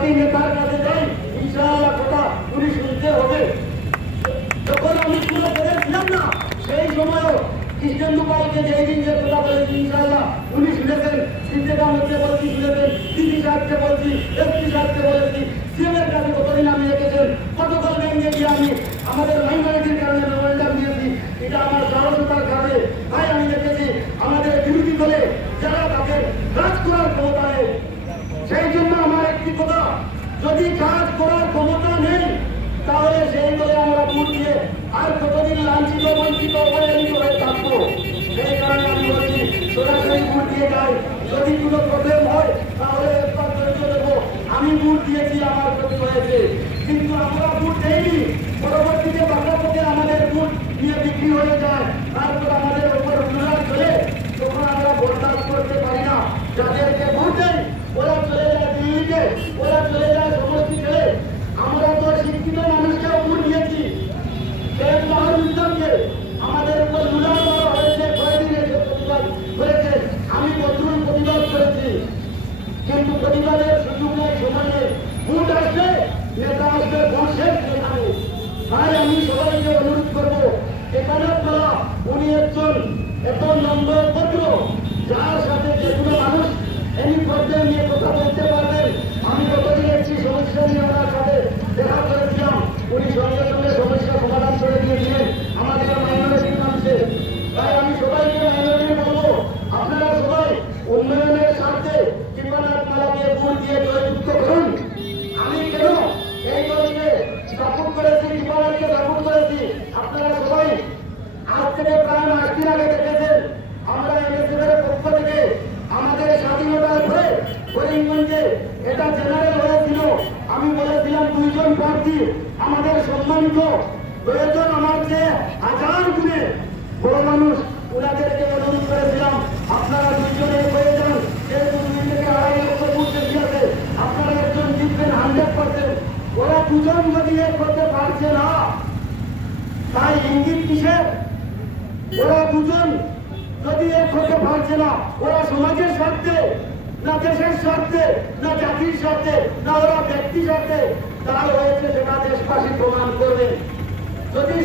জাতি নেতার কাছে যাই, ইনশাআল্লাহ কথা উনি শুনতে হবে। যখন আমি পুরো করেছিলাম না, সেই সময়ও কৃষ্ণেন্দু পালকে যেই দিন যে কথা বলেছি ইনশাআল্লাহ উনি শুনেছেন। সিদ্দিকার মধ্যে বলছি শুনেছেন, দিদি সাহেবকে বলছি, এসপি সাহেবকে বলেছি, সিএমের কাছে কতদিন আমি রেখেছেন, কতকাল ব্যাংকে গিয়ে আমি আমাদের মাইনরিটির কারণে মেমোরেন্ডাম দিয়েছি। এটা আমার সাহসতার কারণে ভাই আমি রেখেছি। আমাদের বিরোধী দলে যারা তাদের কাজ করার ক্ষমতা নেই, সেই জন্য আমার একটি কথা, যদি কাজ করার ক্ষমতা নেই তাহলে সেই দলে আমরা ভোট দিয়ে আর কতদিন লাঞ্ছিত বঞ্চিত অবহেলিত হয়ে থাকবো। সেই কারণে আমি বলছি সরাসরি ভোট দিয়ে যাই। যদি কোনো প্রবলেম হয় তাহলে একবার ধৈর্য দেবো। আমি ভোট দিয়েছি, আমার ক্ষতি হয়েছে, কিন্তু আমরা ভোট দেইনি। পরবর্তীতে বাংলাদেশে আমাদের ভোট নিয়ে বিক্রি হয়ে যায়, তারপর আমাদের উপর হুমলা চলে, তখন আমরা বরদাস্ত করতে পারি না। যাদেরকে ভোট দেয় ওরা চলে যায় দিল্লিতে, ওরা চলে যায় সমষ্টি ছেড়ে। আমরা তো শিক্ষিত মানুষকে ভোট দিয়েছি, শেখ মাহমুদ ইসলামকে। আমাদের উপর হুমলা করা হয়েছে, কয়েকদিন এসে প্রতিবাদ করেছে, আমি প্রচুর প্রতিবাদ করেছি, কিন্তু প্রতিবাদের সুযোগ নেই, সময় নেই। ভোট আসবে, নেতা আসবে, ভোট শেষ সেখানে। তাই আমি সবাইকে অনুরোধ করবো, এখানে বলা উনি একজন এত নম্র পত্র, যার সাথে যে কোনো মানুষ এনি প্রবলেম নিয়ে কথা বলতে পারবেন। আমি কতদিন একটি সমস্যা নিয়ে ওনার সাথে দেখা করেছিলাম, উনি সঙ্গে সঙ্গে সমস্যা সমাধান করে দিয়েছিলেন আমাদের মাইনরিটির মানুষে। তাই আমি সবাইকে মাইনরিটি বলবো, আপনারা সবাই উন্নয়নের স্বার্থে কৃপানাথ মালাকে ভোট দিয়ে জয়যুক্ত করুন। আমি কেন এই দলকে সাপোর্ট করেছি, কৃপানাথকে সাপোর্ট করেছি, আপনারা সবাই আজ থেকে প্রায় 8 দিন আগে দেখেছেন। আমরা এনএসএফের পক্ষ থেকে আমাদের স্বাধীনতার পরে করিমগঞ্জে এটা জেনারেল হয়েছিল। আমি বলেছিলাম 2 জন প্রার্থী আমাদের সম্মানিত, প্রয়োজন আমার চেয়ে 1000 গুণে বড় মানুষ, ওনাদেরকে অনুরোধ করেছিলাম আপনারা 2 জন এক হয়ে যান। যেহেতু 2 থেকে 2.5 লক্ষ ভোট বেশি আছে, আপনারা একজন জিতবেন 100%। ওরা 2 জন যদি এক করতে পারছে না, তাই ইঙ্গিত কিসের? ওরা 2 জন যদি এক হতে পারছে না, ওরা সমাজের স্বার্থে না দেশের স্বার্থে না জাতির স্বার্থে না ওরা ব্যক্তি স্বার্থে তারা হয়েছে, সেটা দেশবাসী প্রমাণ করবে। যদি